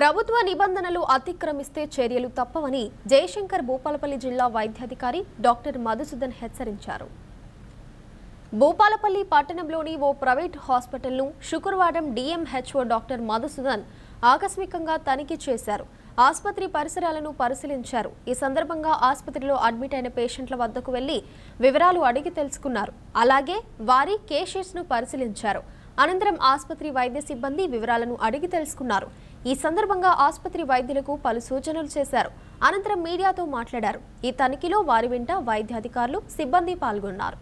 ప్రభుత్వ నిబంధనలు అతిక్రమిస్తే చర్యలు తప్పవని జయశంకర్ భూపాలపల్లి జిల్లా వైద్యాధికారి డాక్టర్ మధుసూదన్ హెచ్చరించారు. భూపాలపల్లి పట్టణంలోని ఓ ప్రైవేట్ హాస్పిటల్ను శుక్రవారం డిఎంహెచ్ఓ డాక్టర్ మధుసూదన్ ఆకస్మికంగా తనిఖీ చేశారు. ఆసుపత్రి పరిసరాలను పరిశీలించారు. ఈ సందర్భంగా ఆసుపత్రిలో అడ్మిట్ అయిన పేషెంట్ల వద్దకు వెళ్లి వివరాలు అడిగి తెలుసుకున్నారు. అలాగే వారి కేసెస్ను పరిశీలించారు. అనంతరం ఆసుపత్రి వైద్య సిబ్బంది వివరాలను అడిగి తెలుసుకున్నారు. ఈ సందర్భంగా ఆసుపత్రి వైద్యులకు పలు సూచనలు చేశారు. అనంతరం మీడియాతో మాట్లాడారు. ఈ తనిఖీలో వారి వెంట వైద్యాధికారులు, సిబ్బంది పాల్గొన్నారు.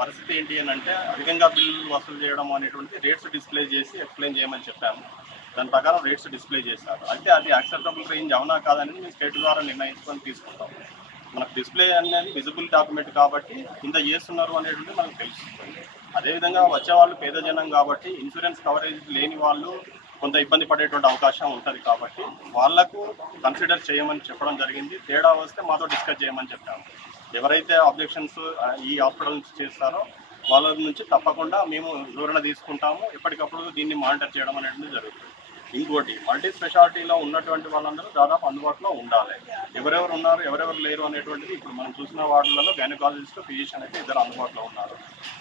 పరిస్థితి ఏంటి అని అంటే అధికంగా బిల్లులు వసూలు చేయడం అనేటువంటి రేట్స్ డిస్ప్లే చేసి ఎక్స్ప్లెయిన్ చేయమని చెప్పాము. దాని ప్రకారం రేట్స్ డిస్ప్లే చేశారు. అయితే అది యాక్సెప్టబుల్ రేంజ్ అవునా కాదని మేము స్టేట్ ద్వారా నిర్ణయించుకొని తీసుకుంటాం. మనకు డిస్ప్లే అనేది విజిబుల్ డాక్యుమెంట్ కాబట్టి ఇంత చేస్తున్నారు అనేటువంటి మనకు తెలుస్తుంది. అదేవిధంగా వచ్చేవాళ్ళు పేద జనం కాబట్టి ఇన్సూరెన్స్ కవరేజ్ లేని వాళ్ళు కొంత ఇబ్బంది పడేటువంటి అవకాశం ఉంటుంది కాబట్టి వాళ్లకు కన్సిడర్ చేయమని చెప్పడం జరిగింది. తేడా వస్తే మాతో డిస్కస్ చేయమని చెప్పాము. ఎవరైతే అబ్జెక్షన్స్ ఈ హాస్పిటల్ నుంచి చేస్తారో వాళ్ళ నుంచి తప్పకుండా మేము వివరణ తీసుకుంటాము. ఎప్పటికప్పుడు దీన్ని మానిటర్ చేయడం అనేది జరుగుతుంది. ఇంకోటి మల్టీ స్పెషాలిటీలో ఉన్నటువంటి వాళ్ళందరూ దాదాపు అందుబాటులో ఉండాలి. ఎవరెవరు ఉన్నారు, ఎవరెవరు లేరు అనేటువంటిది ఇప్పుడు మనం చూసిన వార్డులలో గైనకాలజిస్ట్, ఫిజిషియన్ అయితే ఇద్దరు అందుబాటులో ఉన్నారు.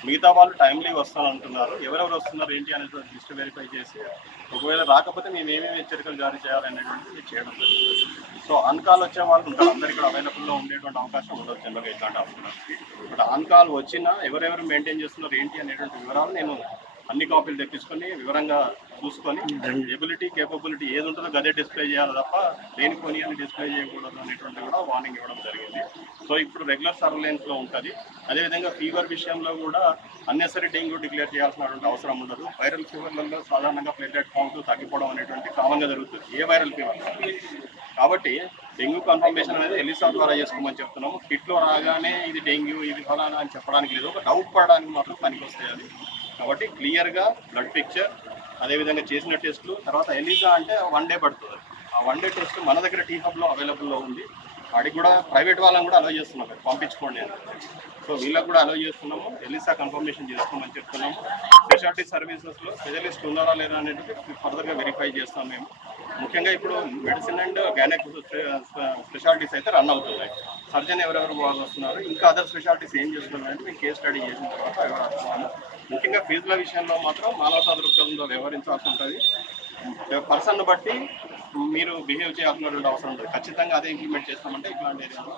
మిగతా వాళ్ళు టైమ్లీ వస్తానంటున్నారు. ఎవరెవరు వస్తున్నారు ఏంటి అనేటువంటి లిస్ట్ వెరిఫై చేసి ఒకవేళ రాకపోతే మేము ఏమేమి హెచ్చరికలు జారీ చేయాలనేటువంటిది చేయడం జరుగుతుంది. సో ఆన్ కాల్ వచ్చే వాళ్ళు ఉంటారు. అందరు ఇక్కడ అవైలబుల్లో ఉండేటువంటి అవకాశం ఉండదు జనరల్గా ఇట్లాంటి హాస్పిటల్స్కి. బట్ ఆన్ కాల్ వచ్చినా ఎవరెవరు మెయింటైన్ చేస్తున్నారు ఏంటి అనేటువంటి వివరాలు నేను అన్ని కాపీలు తెప్పించుకొని వివరంగా చూసుకొని ఎబిలిటీ, కేపబిలిటీ ఏది ఉంటుందో గదే డిస్ప్లే చేయాలి తప్ప లేనిపోని అని డిస్ప్లే చేయకూడదు అనేటువంటి కూడా వార్నింగ్ ఇవ్వడం జరిగింది. సో ఇప్పుడు రెగ్యులర్ సర్వేలెన్స్లో ఉంటుంది. అదేవిధంగా ఫీవర్ విషయంలో కూడా అన్నెసరీ డెంగ్యూ డిక్లేర్ చేయాల్సినటువంటి అవసరం ఉండదు. వైరల్ ఫీవర్లలో సాధారణంగా ప్లేట్లెట్ కౌంట్ తగ్గిపోవడం అనేటువంటి కామన్గా జరుగుతుంది ఏ వైరల్ ఫీవర్. కాబట్టి డెంగ్యూ కన్ఫర్మేషన్ అనేది ఎలిసా ద్వారా చేసుకోమని చెప్తున్నాము. కిట్లో రాగానే ఇది డెంగ్యూ, ఇది ఫలానా అని చెప్పడానికి లేదు. ఒక డౌట్ పడడానికి మాత్రం పనికి వస్తాయి అది. కాబట్టి క్లియర్గా బ్లడ్ పిక్చర్, అదేవిధంగా చేసిన టెస్టులు, తర్వాత ఎలిసా అంటే 1 డే పడుతుంది. ఆ 1 డే టెస్ట్ మన దగ్గర టీ హబ్లో అవైలబుల్లో ఉంది. వాడికి కూడా ప్రైవేట్ వాళ్ళని కూడా అలో చేస్తున్నాం, పంపించుకోండి అని. సో వీళ్ళకి కూడా అలో చేస్తున్నాము. ఎలిసా కన్ఫర్మేషన్ చేసుకోమని చెప్తున్నాము. స్పెషాలిటీ సర్వీసెస్లో స్పెషలిస్ట్ ఉన్నారా లేదా అనేది ఫర్దర్గా వెరిఫై చేస్తాం మేము. ముఖ్యంగా ఇప్పుడు మెడిసిన్ అండ్ గైనక్ స్పెషాలిటీస్ అయితే రన్ అవుతున్నాయి. సర్జన్ ఎవరెవరు బాగా వస్తున్నారు, ఇంకా అదర్ స్పెషాలిటీస్ ఏం చేస్తున్నారంటే మేము కేస్ స్టడీ చేసిన తర్వాత వివరిస్తున్నాము. ముఖ్యంగా ఫీజుల విషయంలో మాత్రం మానవతా దృక్పథంలో వ్యవహరించాల్సి ఉంటుంది. పర్సన్ బట్టి మీరు బిహేవ్ చేయాల్సినటువంటి అవసరం ఉంటుంది. ఖచ్చితంగా అదే ఇంప్లిమెంట్ చేస్తామంటే ఇట్లాంటి ఏరియాలో